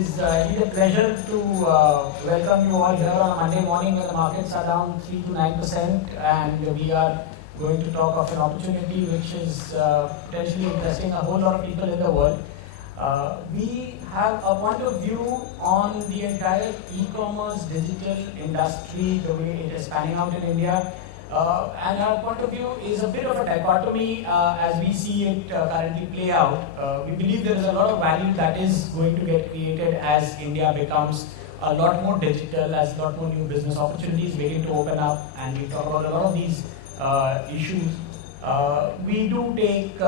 is indeed a pleasure to welcome you all here on a Monday morning when the markets are down 3 to 9%, and we are going to talk of an opportunity which is potentially interesting a whole lot of people in the world. We have a point of view on the entire e-commerce digital industry, the way it is panning out in India. And our point of view is a bit of a dichotomy as we see it currently play out. We believe there is a lot of value that is going to get created as India becomes a lot more digital, as a lot more new business opportunities waiting to open up, and we talk about a lot of these issues. We do take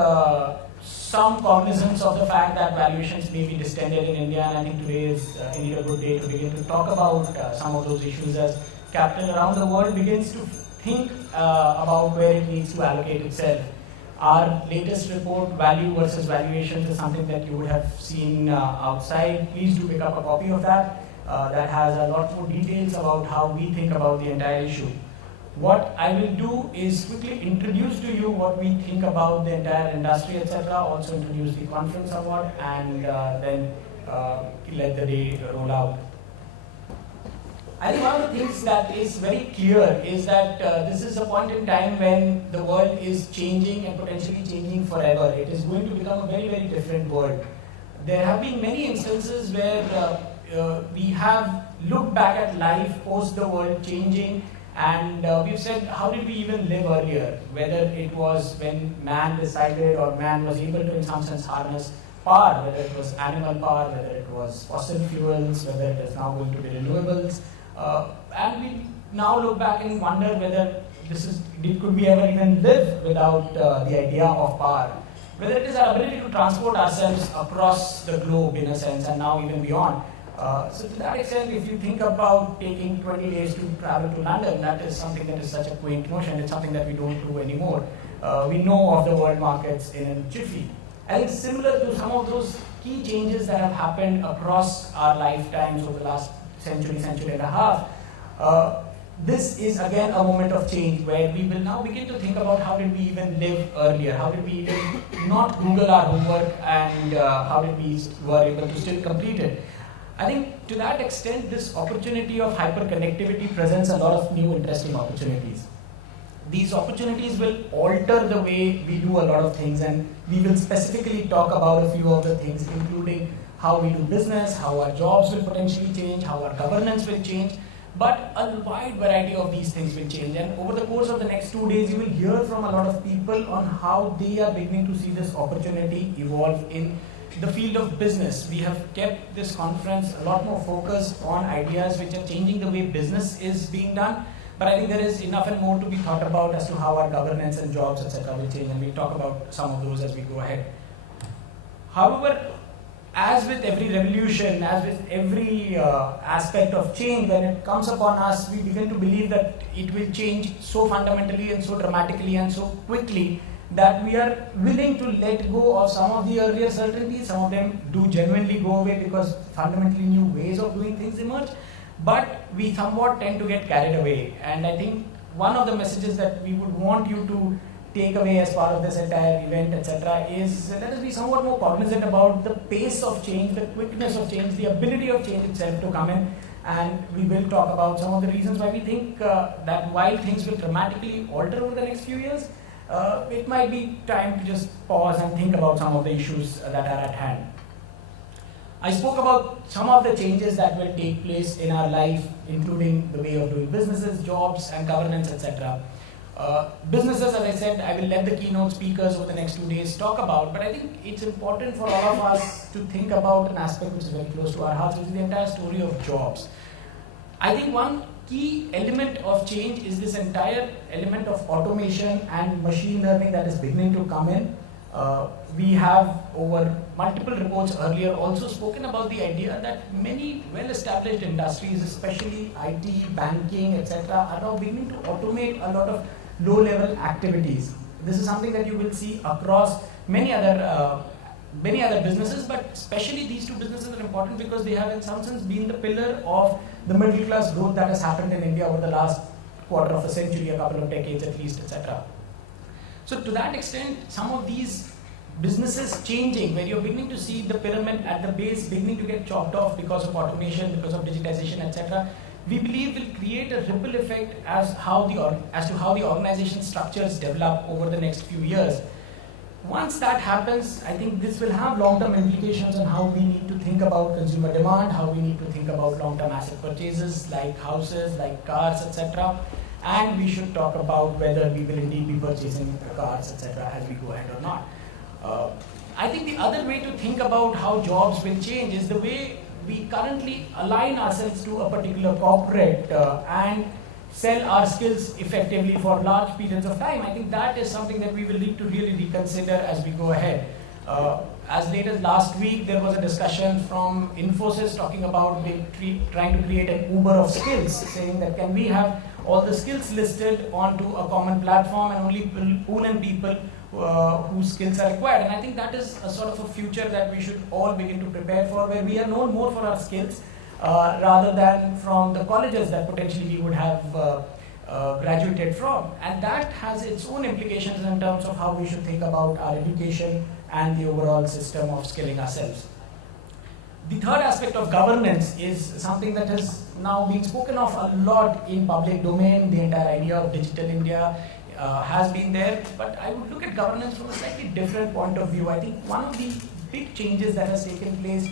some cognizance of the fact that valuations may be distended in India, and I think today is indeed a good day to begin to talk about some of those issues as capital around the world begins to think about where it needs to allocate itself. Our latest report, Value versus Valuations, is something that you would have seen outside. Please do pick up a copy of that. That has a lot more details about how we think about the entire issue. What I will do is quickly introduce to you what we think about the entire industry, etc. Also introduce the conference award, and then let the day roll out. I think one of the things that is very clear is that this is a point in time when the world is changing and potentially changing forever. It is going to become a very, very different world. There have been many instances where we have looked back at life post the world changing, and we've said, how did we even live earlier? Whether it was when man decided or man was able to in some sense harness power, whether it was animal power, whether it was fossil fuels, whether it is now going to be renewables. And we now look back and wonder whether could we ever even live without the idea of power? Whether it is our ability to transport ourselves across the globe in a sense, and now even beyond. So to that extent, if you think about taking 20 days to travel to London, that is something that is such a quaint notion. It's something that we don't do anymore. We know of the world markets in a jiffy. And it's similar to some of those key changes that have happened across our lifetimes over the last century and a half. This is again a moment of change where we will now begin to think about how did we even live earlier, how did we even not Google our homework, and how did we were able to still complete it. I think to that extent this opportunity of hyperconnectivity presents a lot of new interesting opportunities. These opportunities will alter the way we do a lot of things, and we will specifically talk about a few of the things, including how we do business, how our jobs will potentially change, how our governance will change, but a wide variety of these things will change. And over the course of the next 2 days, you will hear from a lot of people on how they are beginning to see this opportunity evolve in the field of business. We have kept this conference a lot more focused on ideas which are changing the way business is being done, but I think there is enough and more to be thought about as to how our governance and jobs, etc. will change, and we'll talk about some of those as we go ahead. However, as with every revolution, as with every aspect of change, when it comes upon us, we begin to believe that it will change so fundamentally and so dramatically and so quickly that we are willing to let go of some of the earlier certainties. Some of them do genuinely go away because fundamentally new ways of doing things emerge, but we somewhat tend to get carried away. And I think one of the messages that we would want you to take away as part of this entire event, etc., is let us be somewhat more cognizant about the pace of change, the quickness of change, the ability of change itself to come in, and we will talk about some of the reasons why we think that while things will dramatically alter over the next few years, it might be time to just pause and think about some of the issues that are at hand. I spoke about some of the changes that will take place in our life, including the way of doing businesses, jobs, and governance, etc. Businesses, as I said, I will let the keynote speakers over the next 2 days talk about, but I think it's important for all of us to think about an aspect which is very close to our hearts, which is the entire story of jobs. I think one key element of change is this entire element of automation and machine learning that is beginning to come in. We have, over multiple reports earlier, also spoken about the idea that many well-established industries, especially IT, banking, etc., are now beginning to automate a lot of low-level activities. This is something that you will see across many other businesses, but especially these two businesses are important because they have in some sense been the pillar of the middle class growth that has happened in India over the last quarter of a century, a couple of decades at least, etc. So to that extent, some of these businesses changing, where you're beginning to see the pyramid at the base beginning to get chopped off because of automation, because of digitization, etc., we believe will create a ripple effect as to how the organization structures develop over the next few years. Once that happens, I think this will have long-term implications on how we need to think about consumer demand, how we need to think about long-term asset purchases like houses, like cars, etc. And we should talk about whether we will indeed be purchasing cars, etc. as we go ahead or not. I think the other way to think about how jobs will change is the way we currently align ourselves to a particular corporate and sell our skills effectively for large periods of time. I think that is something that we will need to really reconsider as we go ahead. As late as last week, there was a discussion from Infosys talking about trying to create an Uber of skills, saying that can we have all the skills listed onto a common platform and only pull in people whose skills are required. And I think that is a sort of a future that we should all begin to prepare for, where we are known more for our skills rather than from the colleges that potentially we would have graduated from. And that has its own implications in terms of how we should think about our education and the overall system of skilling ourselves. The third aspect of governance is something that has now been spoken of a lot in public domain. The entire idea of Digital India has been there, but I would look at governance from a slightly different point of view. I think one of the big changes that has taken place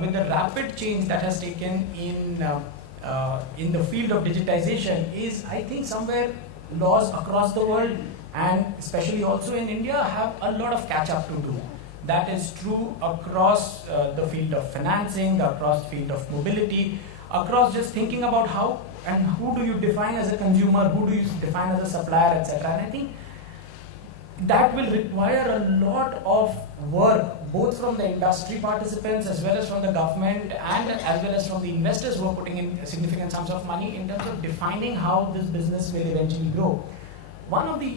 with the rapid change that has taken in the field of digitization is, I think, somewhere laws across the world and especially also in India have a lot of catch up to do. That is true across the field of financing, across the field of mobility, across just thinking about how and who do you define as a consumer, who do you define as a supplier, etc. And I think that will require a lot of work, both from the industry participants as well as from the government and as well as from the investors who are putting in significant sums of money in terms of defining how this business will eventually grow. One of the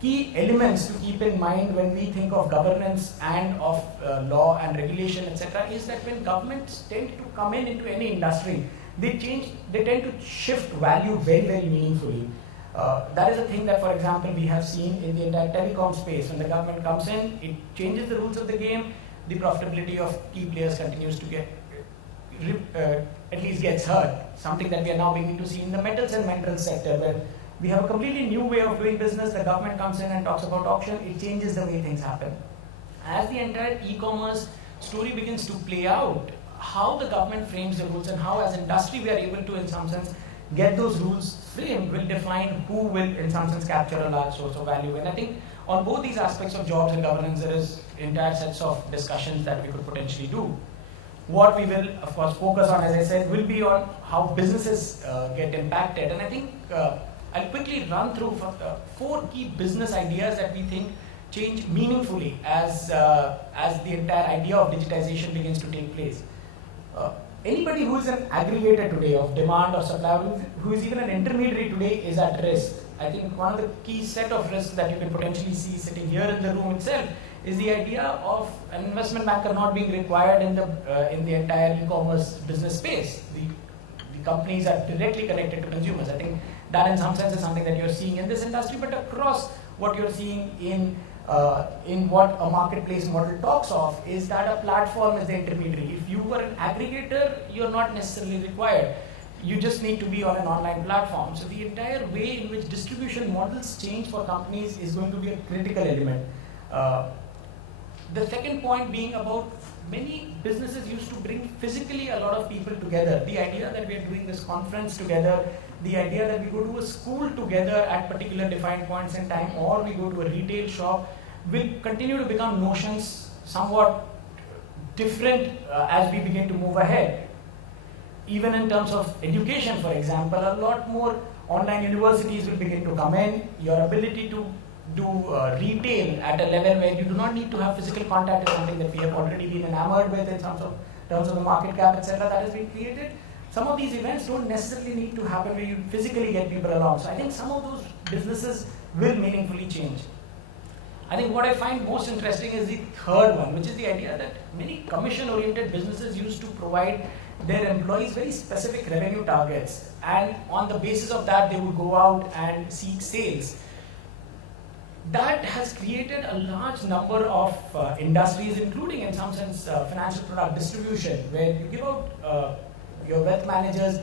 key elements to keep in mind when we think of governance and of law and regulation, etc., is that when governments tend to come into any industry, they tend to shift value very, very meaningfully. That is a thing that, for example, we have seen in the entire telecom space. When the government comes in, it changes the rules of the game. The profitability of key players continues to get, at least gets hurt. Something that we are now beginning to see in the metals and minerals sector, where we have a completely new way of doing business. The government comes in and talks about auction. It changes the way things happen. As the entire e-commerce story begins to play out, how the government frames the rules and how as industry we are able to, in some sense, get those rules framed will define who will, in some sense, capture a large source of value. And I think on both these aspects of jobs and governance, there is entire sets of discussions that we could potentially do. What we will, of course, focus on, as I said, will be on how businesses get impacted. And I think I'll quickly run through 4 key business ideas that we think change meaningfully as the entire idea of digitization begins to take place. Anybody who is an aggregator today of demand or supply, who is even an intermediary today, is at risk. I think one of the key set of risks that you can potentially see sitting here in the room itself is the idea of an investment banker not being required in the entire e-commerce business space. The companies are directly connected to consumers. I think that in some sense is something that you're seeing in this industry, but across what you're seeing in what a marketplace model talks of is that a platform is the intermediary. If you were an aggregator, you're not necessarily required. You just need to be on an online platform. So the entire way in which distribution models change for companies is going to be a critical element. The second point being about many businesses used to bring physically a lot of people together. The idea that we are doing this conference together, the idea that we go to a school together at particular defined points in time, or we go to a retail shop, will continue to become notions somewhat different as we begin to move ahead. Even in terms of education, for example, a lot more online universities will begin to come in. Your ability to do retail at a level where you do not need to have physical contact is something that we have already been enamored with in terms of the market cap, etc., that has been created. Some of these events don't necessarily need to happen where you physically get people along. So I think some of those businesses will meaningfully change. I think what I find most interesting is the third one, which is the idea that many commission-oriented businesses used to provide their employees very specific revenue targets, and on the basis of that they would go out and seek sales. that has created a large number of industries, including in some sense financial product distribution, where you give out your wealth managers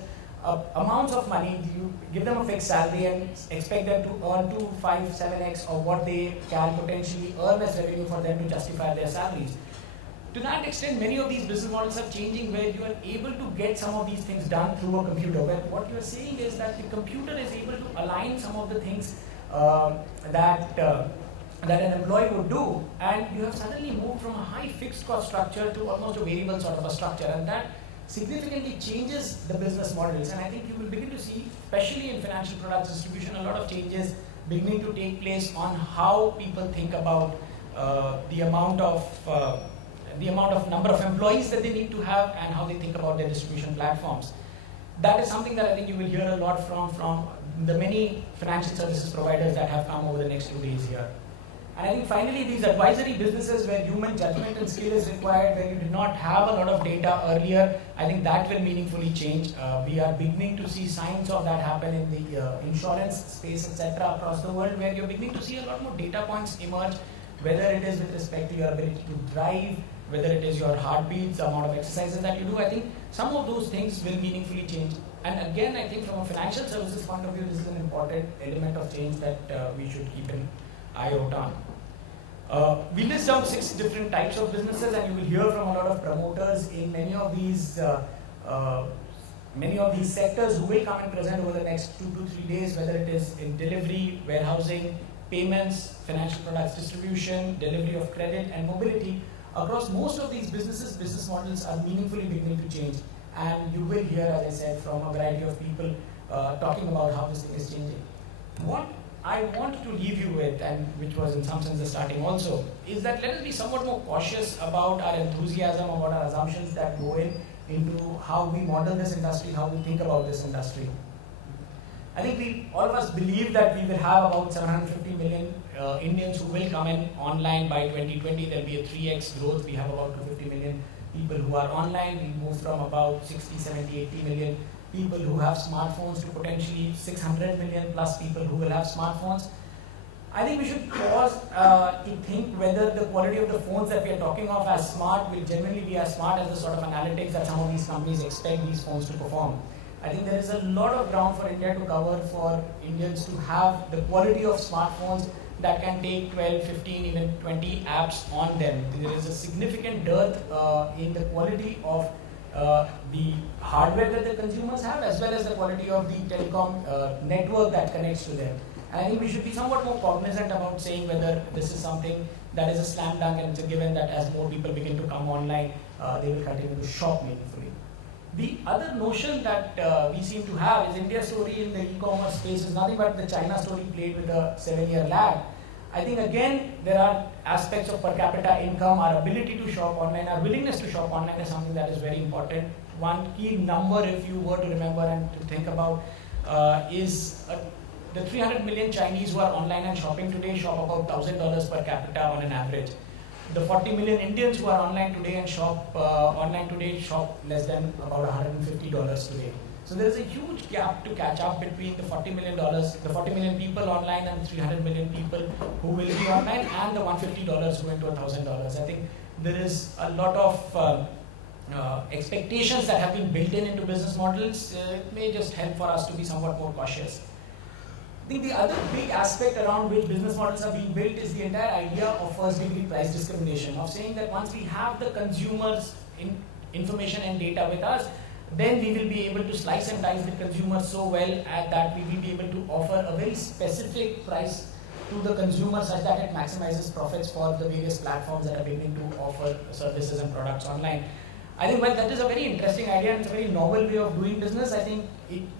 amounts of money, you give them a fixed salary and expect them to earn 2, 5, 7x of what they can potentially earn as revenue for them to justify their salaries. To that extent, many of these business models are changing where you are able to get some of these things done through a computer. Where what you are saying is that the computer is able to align some of the things that an employee would do, and you have suddenly moved from a high fixed cost structure to almost a variable sort of a structure, and that significantly changes the business models. And I think you will begin to see, especially in financial products distribution, a lot of changes beginning to take place on how people think about the amount of number of employees that they need to have and how they think about their distribution platforms. That is something that I think you will hear a lot from the many financial services providers that have come over the next 2 days here. And I think finally, these advisory businesses where human judgment and skill is required, where you did not have a lot of data earlier, I think that will meaningfully change. We are beginning to see signs of that happen in the insurance space, etc., across the world, where you're beginning to see a lot more data points emerge, whether it is with respect to your ability to drive, whether it is your heartbeats, the amount of exercises that you do. I think some of those things will meaningfully change. And again, I think from a financial services point of view, this is an important element of change that we should keep an eye out on. We list down 6 different types of businesses, and you will hear from a lot of promoters in many of these sectors who will come and present over the next 2 to 3 days, whether it is in delivery, warehousing, payments, financial products distribution, delivery of credit, and mobility. Across most of these businesses, business models are meaningfully beginning to change. And you will hear, as I said, from a variety of people talking about how this thing is changing. What I want to leave you with, and which was in some sense the starting also, is that let us be somewhat more cautious about our enthusiasm, about our assumptions that go into how we model this industry, how we think about this industry. I think all of us believe that we will have about 750 million Indians who will come in online by 2020. There will be a 3x growth. We have about 250 million people who are online. We move from about 60, 70, 80 million people who have smartphones to potentially 600 million plus people who will have smartphones. I think we should pause to think whether the quality of the phones that we are talking of as smart will genuinely be as smart as the sort of analytics that some of these companies expect these phones to perform. I think there is a lot of ground for India to cover for Indians to have the quality of smartphones that can take 12, 15, even 20 apps on them. There is a significant dearth in the quality of the hardware that the consumers have, as well as the quality of the telecom network that connects to them. And I think we should be somewhat more cognizant about saying whether this is something that is a slam dunk and it's a given that as more people begin to come online, they will continue to shop meaningfully. The other notion that we seem to have is India's story in the e-commerce space is nothing but the China story played with a 7-year lag. I think again, there are aspects of per capita income, our ability to shop online, our willingness to shop online is something that is very important. One key number, if you were to remember and to think about, is the 300 million Chinese who are online and shopping today shop about $1,000 per capita on an average. The 40 million Indians who are online today and shop shop less than about $150 today. So there is a huge gap to catch up between the $40 million people online and 300 million people who will be online and the $150 going to $1,000. I think there is a lot of expectations that have been built into business models. It may just help for us to be somewhat more cautious. I think the other big aspect around which business models are being built is the entire idea of first-degree price discrimination, of saying that once we have the consumers' information and data with us, then we will be able to slice and dice the consumer so well that we will be able to offer a very specific price to the consumer such that it maximizes profits for the various platforms that are beginning to offer services and products online. I think while that is a very interesting idea and it's a very novel way of doing business, I think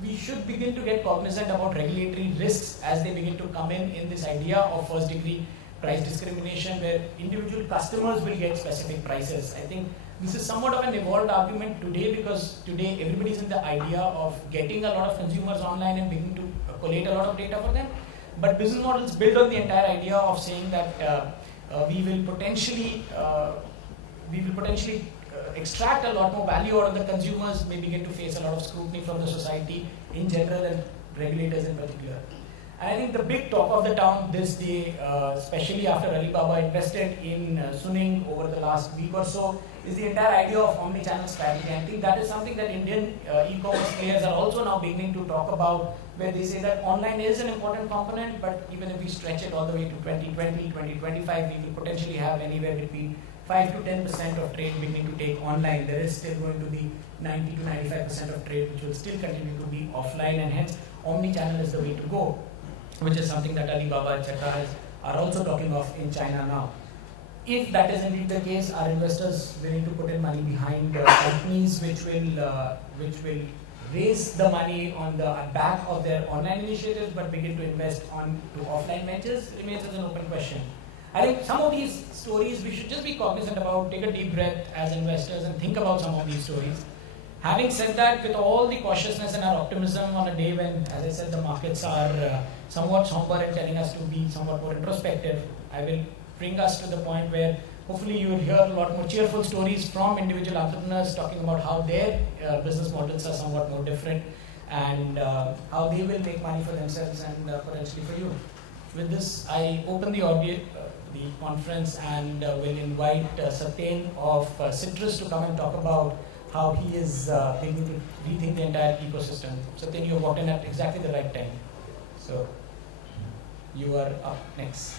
we should begin to get cognizant about regulatory risks as they begin to come in this idea of first degree price discrimination where individual customers will get specific prices. I think this is somewhat of an evolved argument today because today everybody's in the idea of getting a lot of consumers online and beginning to collate a lot of data for them. But business models build on the entire idea of saying that we will potentially extract a lot more value out of the consumers, may begin to face a lot of scrutiny from the society in general and regulators in particular. And I think the big talk of the town this day, especially after Alibaba invested in Suning over the last week or so, is the entire idea of omni-channel strategy. And I think that is something that Indian e-commerce players are also now beginning to talk about, where they say that online is an important component, but even if we stretch it all the way to 2020, 2025, we will potentially have anywhere between 5 to 10% of trade beginning to take online. There is still going to be 90 to 95% of trade which will still continue to be offline, and hence omni-channel is the way to go, which is something that Alibaba, etc. are also talking of in China now. If that is indeed the case, are investors willing to put in money behind companies which will raise the money on the back of their online initiatives but begin to invest on to offline ventures? Remains as an open question. I think some of these stories we should just be cognizant about, take a deep breath as investors and think about some of these stories. Having said that, with all the cautiousness and our optimism on a day when, as I said, the markets are somewhat somber and telling us to be somewhat more introspective, I will bring us to the point where hopefully you will hear a lot more cheerful stories from individual entrepreneurs talking about how their business models are somewhat more different and how they will make money for themselves and potentially for you. With this, I open the conference and will invite Satyen of Citrus to come and talk about how he is beginning to rethink the entire ecosystem. Satyen, you walked in at exactly the right time. So, you are up next.